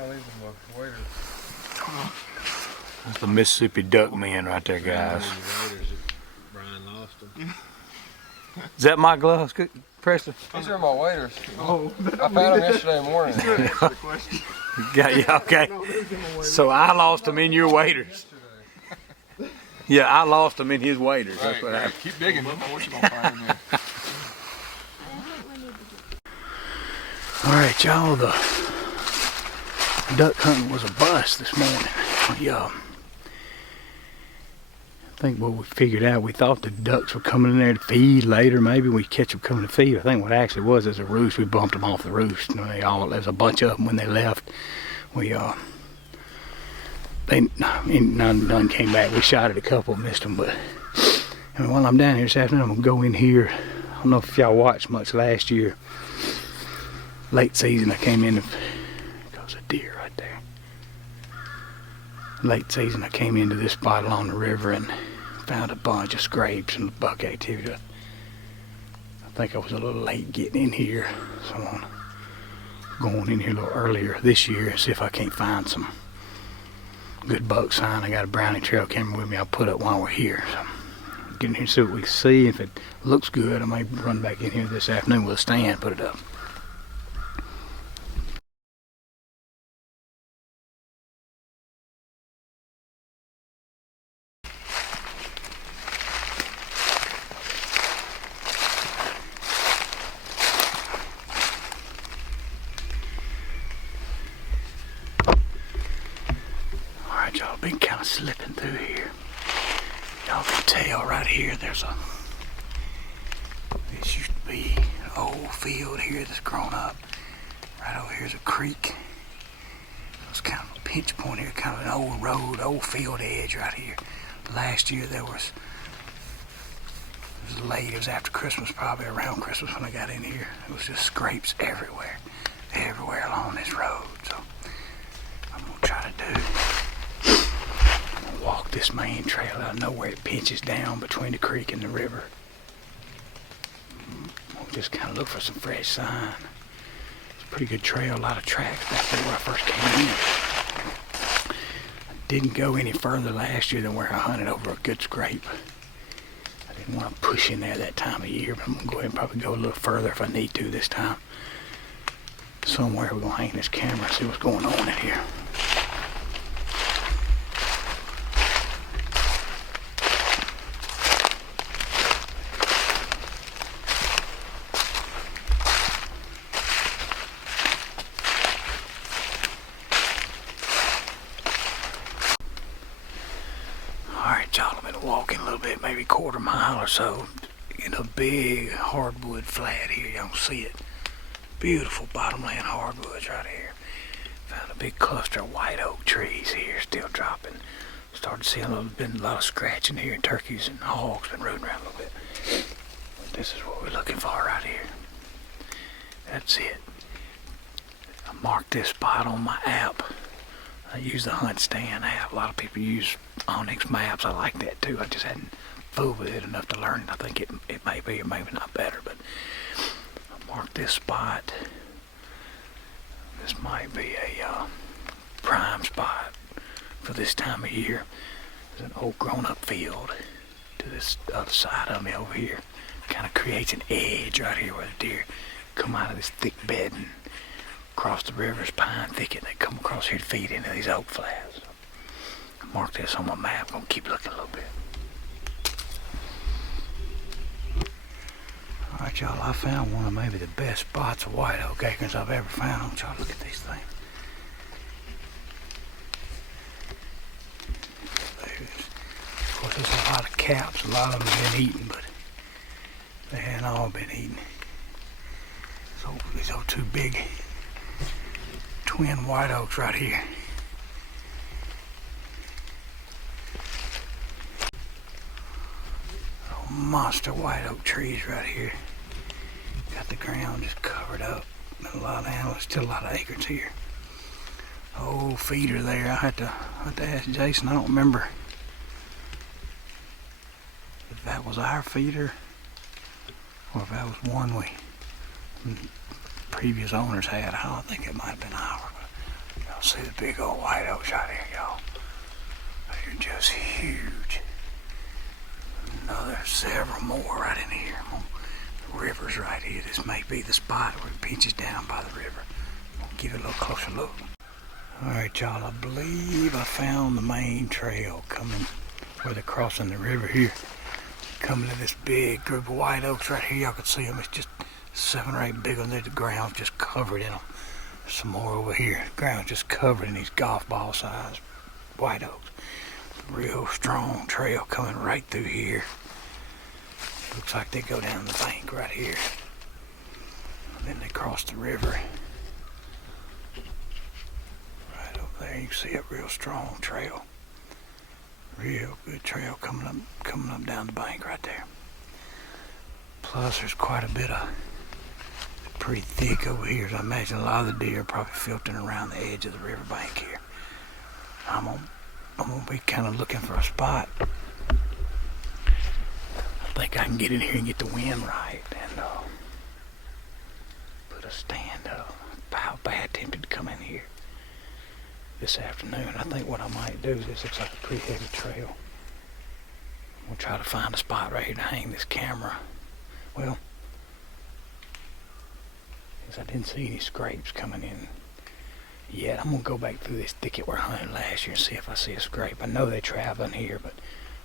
Oh, these are my waders. That's the Mississippi duck men right there, guys. Brian lost them. Is that my gloves, Preston? These are my waders. Oh, I found them yesterday morning. Yeah, okay. So I lost them in your waders. Yeah, I lost them in his waders. That's what happened. Keep digging. Look what you're gonna find in there. All right, y'all. The duck hunting was a bust this morning. I think what we figured out, we thought the ducks were coming in there to feed later. Maybe we catch them coming to feed. I think what actually was is a roost. We bumped them off the roost. You know, there's a bunch of them when they left. None came back. We shot at a couple, missed them. But while I'm down here this afternoon, I'm gonna go in here. I don't know if y'all watched much last year. Late season, I came in. There's a deer right there. Late season, I came into this spot along the river and found a bunch of scrapes and buck activity. I think I was a little late getting in here, so I'm going in here a little earlier this year and see if I can't find some good buck sign. I got a brownie trail camera with me. I'll put up while we're here. So get in here and see what we can see. If it looks good, I may run back in here this afternoon with a stand, put it up. Y'all been kind of slipping through here. Y'all can tell right here this used to be an old field here that's grown up. Right over here's a creek. It's kind of a pinch point here, kind of an old road, old field edge right here. Last year it was late, it was after Christmas, probably around Christmas when I got in here. It was just scrapes everywhere along this road. So I'm gonna try to do walk this main trail. I know where it pinches down between the creek and the river. We'll just kind of look for some fresh sign. It's a pretty good trail, a lot of tracks back there where I first came in. I didn't go any further last year than where I hunted over a good scrape. I didn't want to push in there that time of year, but I'm going to go ahead and probably go a little further if I need to this time. Somewhere we're going to hang this camera and see what's going on in here. Walking a little bit, maybe quarter mile or so, in a big hardwood flat here. Y'all see it. Beautiful bottomland hardwoods right here. Found a big cluster of white oak trees here, still dropping. Started seeing been a lot of scratching here, and turkeys and hogs been rooting around a little bit. But this is what we're looking for right here. That's it. I marked this spot on my app. I use the Hunt Stand app. A lot of people use Onyx maps. I like that too. I just hadn't fooled with it enough to learn it. I think it may be or maybe not better, but I marked this spot. This might be a prime spot for this time of year. There's an old grown-up field to this other side of me over here. Kind of creates an edge right here where the deer come out of this thick bed and across the river's pine thicket. They come across here to feed into these oak flats. Mark this on my map. I'm gonna keep looking a little bit. All right, y'all. I found one of maybe the best spots of white oak acorns I've ever found. I want y'all to look at these things. Of course, there's a lot of caps. A lot of them have been eaten, but they hadn't all been eaten. So these are two big twin white oaks right here. Oh, monster white oak trees right here. Got the ground just covered up. A lot of animals, still a lot of acorns here. Oh, feeder there. I had to ask Jason. I don't remember if that was our feeder or if that was one we previous owners had. I don't think it might have been ours. Y'all See the big old white oaks right here, y'all. They're just huge. Another several more right in here. The river's right here. This may be the spot where it pinches down by the river. We'll give it a little closer look. Alright, y'all, I believe I found the main trail coming where they're crossing the river here. Coming to this big group of white oaks right here. Y'all can see them. It's just 7 or 8 big ones. The ground's just covered in them. There's some more over here. The ground's just covered in these golf ball sized white oaks. Real strong trail coming right through here. Looks like they go down the bank right here. And then they cross the river. Right over there, you can see a real strong trail. Real good trail coming up down the bank right there. Plus there's quite a bit of pretty thick over here. So I imagine a lot of the deer are probably filtering around the edge of the river bank here. I'm gonna be kind of looking for a spot. I think I can get in here and get the wind right and put a stand up. How bad tempted to come in here this afternoon. I think what I might do is, this looks like a pretty heavy trail. We'll try to find a spot right here to hang this camera. Well, because I didn't see any scrapes coming in yet. I'm gonna go back through this thicket where I hunted last year and see if I see a scrape. I know they're traveling here, but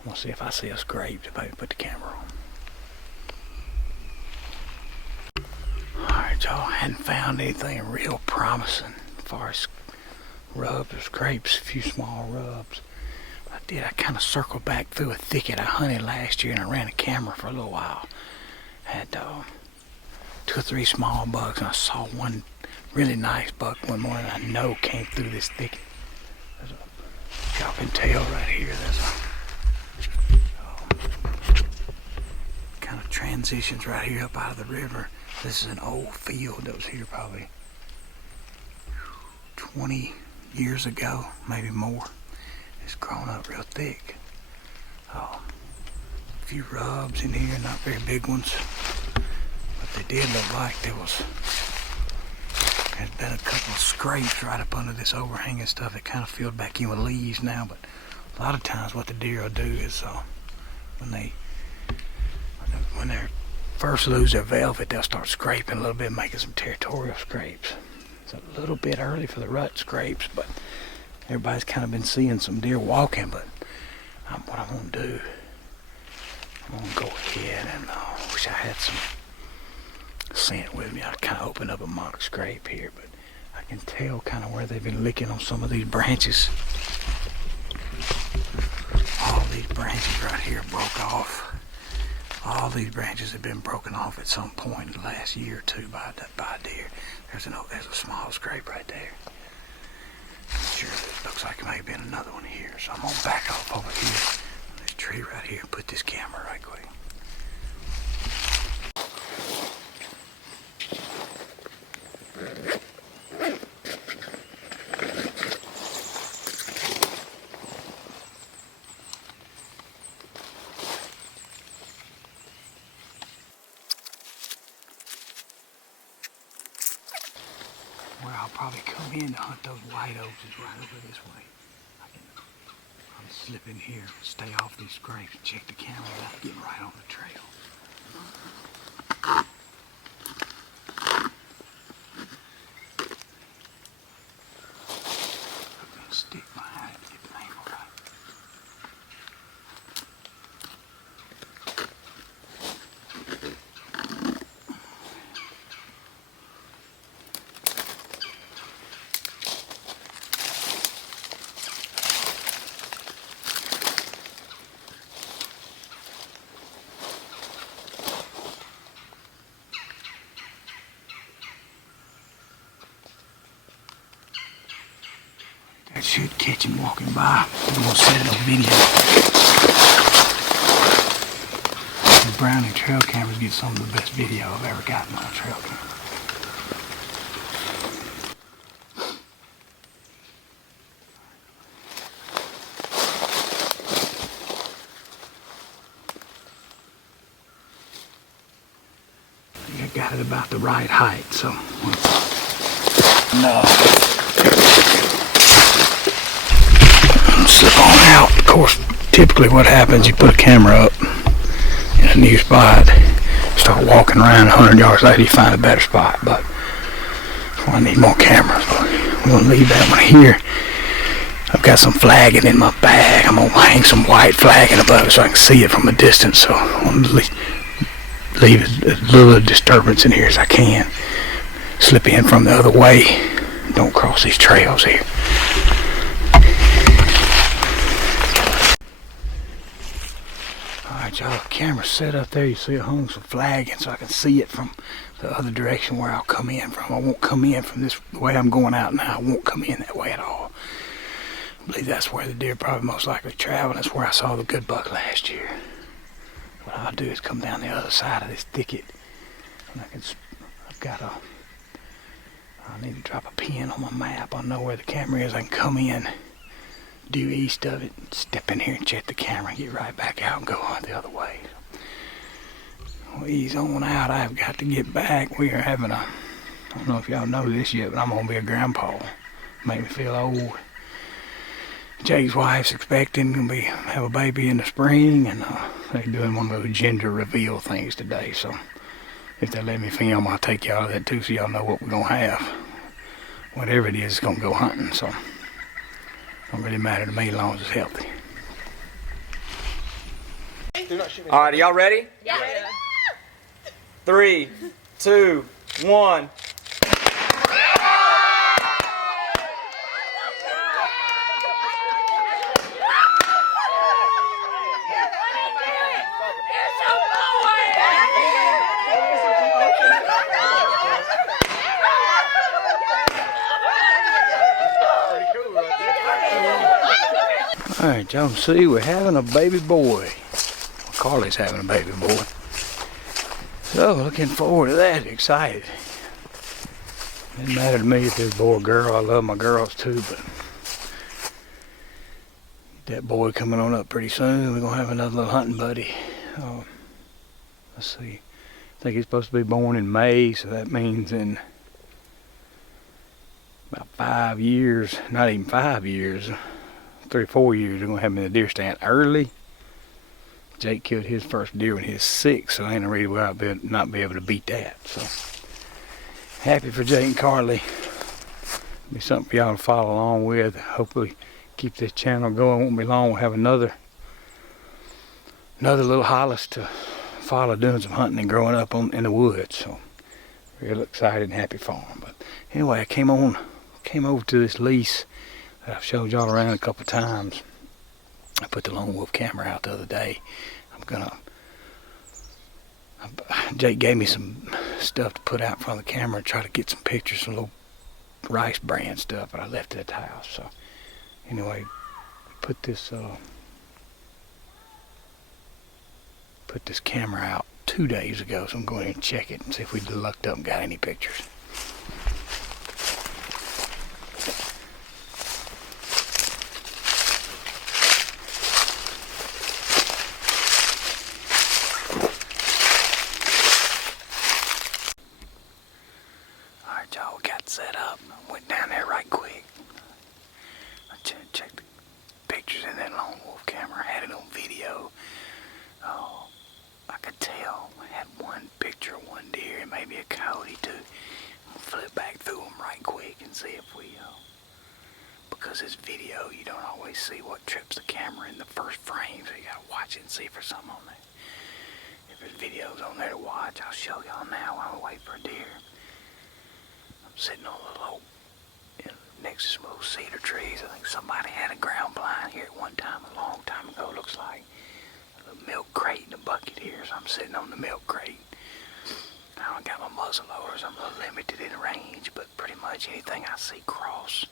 I'm gonna see if I see a scrape to maybe put the camera on. Alright, y'all, hadn't found anything real promising as far as rubs or scrapes, a few small rubs. I kind of circled back through a thicket I hunted last year and I ran a camera for a little while. Had 2 or 3 small bucks, and I saw one really nice buck one morning I know came through this thicket. Y'all can tell right here there's a kind of transitions right here up out of the river. This is an old field that was here probably 20 years ago, maybe more. It's grown up real thick. A few rubs in here, not very big ones, but they did look like there's been a couple of scrapes right up under this overhanging stuff. It kind of filled back in with leaves now, but a lot of times what the deer will do is when they first lose their velvet, they'll start scraping a little bit, making some territorial scrapes. It's a little bit early for the rut scrapes, but everybody's kind of been seeing some deer walking. But what I'm going to do, I'm going to go ahead and wish I had some scent with me. I kind of opened up a mock scrape here, but I can tell kind of where they've been licking on some of these branches. All these branches right here broke off. All these branches have been broken off at some point in the last year or two by a deer. There's a small scrape right there. Sure, it looks like it may have been another one here. So I'm gonna back off over here on this tree right here and put this camera right quick. Where I'll probably come in to hunt those white oaks is right over this way. I'll slip in here, stay off these scrapes, and check the camera without getting right on the trail. I'm gonna stick behind it to get the angle right. That should catch him walking by. I'm gonna set it on video. The Browning trail cameras get some of the best video I've ever gotten on a trail camera. I think I got it about the right height, so no. typically what happens, you put a camera up in a new spot, start walking around 100 yards later, you find a better spot. But I need more cameras. But we're going to leave that one here. I've got some flagging in my bag. I'm going to hang some white flagging above it so I can see it from a distance. So I want to leave as little disturbance in here as I can. Slip in from the other way. Don't cross these trails here. Alright, y'all, the camera's set up there. You see it hung some flagging so I can see it from the other direction where I'll come in from. I won't come in from this way I'm going out now. I won't come in that way at all. I believe that's where the deer probably most likely travel. That's where I saw the good buck last year. What I'll do is come down the other side of this thicket. And I need to drop a pin on my map. I know where the camera is. I can come in due east of it, step in here and check the camera, get right back out and go on the other way. Well, ease on out. I've got to get back. We are having I don't know if y'all know this yet, but I'm going to be a grandpa. Make me feel old. Jake's wife's expecting to have a baby in the spring, and they're doing one of those gender reveal things today. So if they let me film, I'll take y'all to that too, so y'all know what we're gonna have. Whatever it is, it's gonna go hunting. So it don't really matter to me as long as it's healthy. All right, are y'all ready? Yeah. 3, 2, 1. Alright, y'all can see we're having a baby boy. Carly's having a baby boy. So, looking forward to that. Excited. Doesn't matter to me if it's a boy or girl. I love my girls too, but that boy coming on up pretty soon. We're going to have another little hunting buddy. Let's see. I think he's supposed to be born in May, so that means in about 5 years, not even 5 years, 3 or 4 years, we're going to have him in the deer stand early. Jake killed his first deer when he was 6, so ain't no reason why I'll not be able to beat that. So, happy for Jake and Carly. Be something for y'all to follow along with. Hopefully keep this channel going. Won't be long. We'll have another little Hollis to follow, doing some hunting and growing up in the woods. So, real excited and happy for him. But anyway, I came over to this lease that I've showed y'all around a couple times. I put the lone wolf camera out the other day. Jake gave me some stuff to put out in front of the camera and try to get some pictures, some little rice bran stuff, but I left it at the house. So anyway, put this camera out 2 days ago, so I'm going to check it and see if we lucked up and got any pictures. Set up. Went down there right quick. I checked the pictures in that lone wolf camera. Had it on video. Oh, I could tell. I had one picture of one deer and maybe a coyote too. I'm gonna flip back through them right quick and see if we, because this video, you don't always see what trips the camera in the first frame, so you gotta watch it and see if there's something on there. If there's videos on there to watch, I'll show y'all now while I wait for a deer. Sitting on a little, next to some little cedar trees. I think somebody had a ground blind here at one time, a long time ago, looks like. A little milk crate and a bucket here, so I'm sitting on the milk crate. Now I got my muzzle loader, so I'm a little limited in range, but pretty much anything I see cross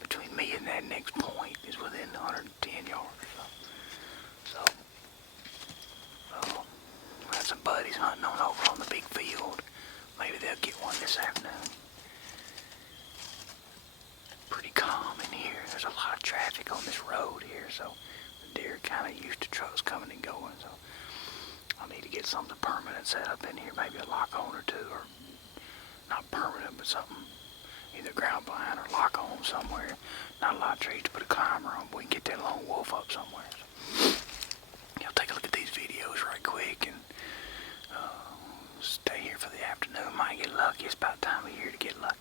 between me and that next point is within 110 yards. So we got some buddies hunting on over on the big field. Maybe they'll get one this afternoon. Pretty calm in here. There's a lot of traffic on this road here, so the deer kind of used to trucks coming and going. So I need to get something permanent set up in here, maybe a lock on or two, or not permanent, but something either ground blind or lock on somewhere. Not a lot of trees to put a climber on, but we can get that lone wolf up somewhere. So Y'all take a look at these videos right quick and stay here for the afternoon. Might get lucky. It's about time of year to get lucky.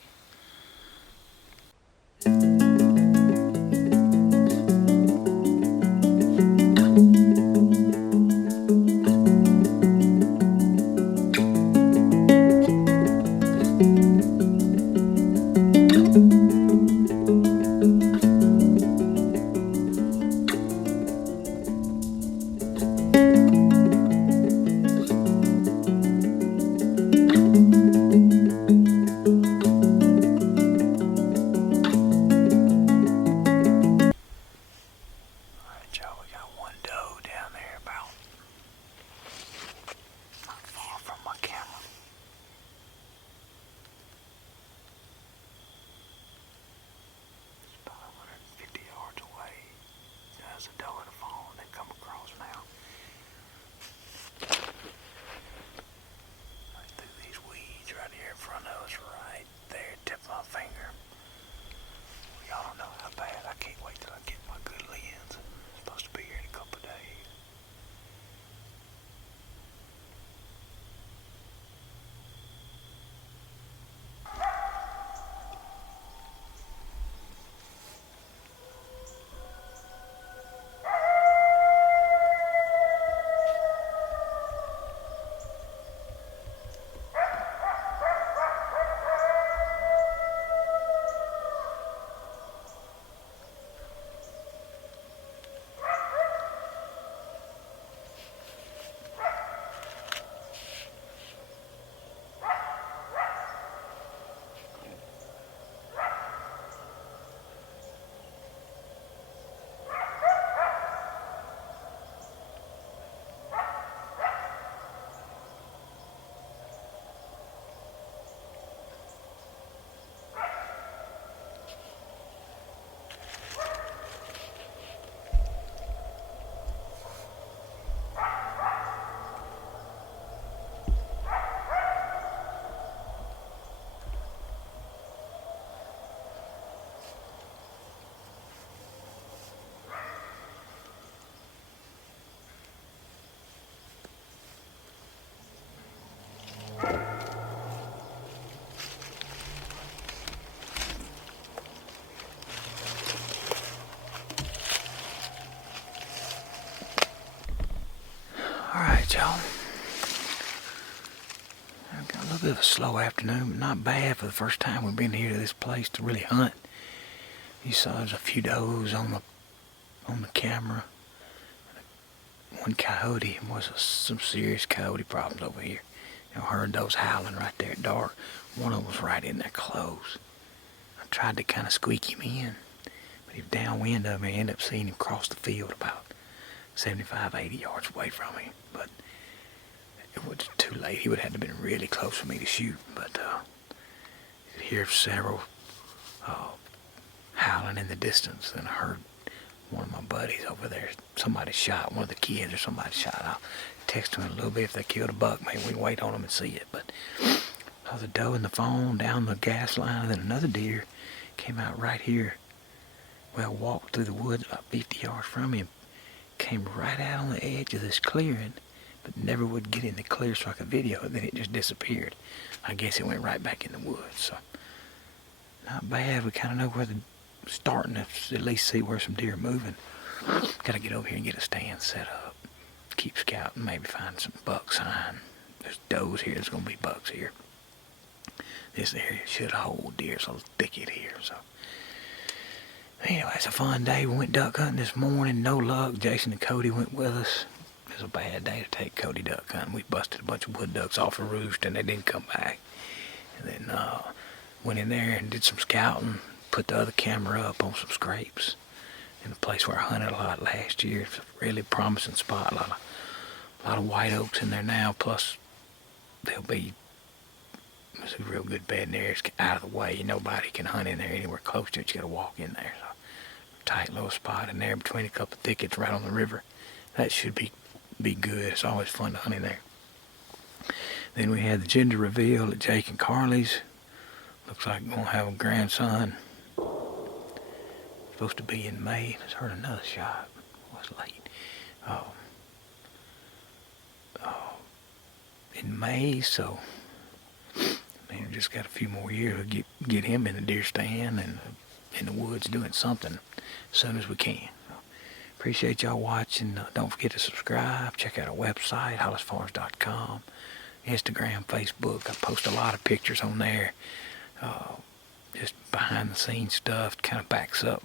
Alright, y'all. I've got a little bit of a slow afternoon, but not bad for the first time we've been here to this place to really hunt. You saw there's a few does on the camera. One coyote. Was some serious coyote problems over here. You know, heard those howling right there at dark. One of them was right in there close. I tried to kind of squeak him in, but he was downwind of me. I ended up seeing him cross the field about 75, 80 yards away from me, but it was too late. He would have had to have been really close for me to shoot, but you could hear several howling in the distance. Then I heard one of my buddies over there, somebody shot, one of the kids or somebody shot. I'll text him in a little bit if they killed a buck. Maybe we can wait on them and see it, but I was a doe in the phone down the gas line, and then another deer came out right here. Well, walked through the woods about 50 yards from him. Came right out on the edge of this clearing, but never would get in the clear so I could video it. Then it just disappeared. I guess it went right back in the woods. So not bad. We kind of know where they're starting to at least see where some deer are moving. Got to get over here and get a stand set up. Keep scouting, maybe find some buck sign. There's does here. There's going to be bucks here. This area should hold deer. It's a little thicket here. So anyway, it's a fun day. We went duck hunting this morning. No luck. Jason and Cody went with us. It was a bad day to take Cody duck hunting. We busted a bunch of wood ducks off a roost and they didn't come back. And then went in there and did some scouting. Put the other camera up on some scrapes in a place where I hunted a lot last year. It's a really promising spot. A lot of white oaks in there now. Plus, there's a real good bed in there. It's out of the way. Nobody can hunt in there anywhere close to it. You got to walk in there. So, tight little spot in there between a couple of thickets right on the river. That should be good. It's always fun to hunt in there. Then we had the gender reveal at Jake and Carly's. Looks like we're going to have a grandson. Supposed to be in May. Let's heard another shot. It was late. in May, so man, just got a few more years to get him in the deer stand and in the woods doing something as soon as we can. Appreciate y'all watching. Don't forget to subscribe. Check out our website, hollisfarms.com, Instagram, Facebook. I post a lot of pictures on there, just behind the scenes stuff. Kind of backs up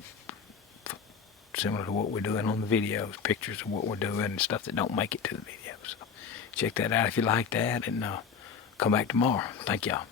similar to what we're doing on the videos, pictures of what we're doing and stuff that don't make it to the videos. So check that out if you like that, and come back tomorrow. Thank y'all.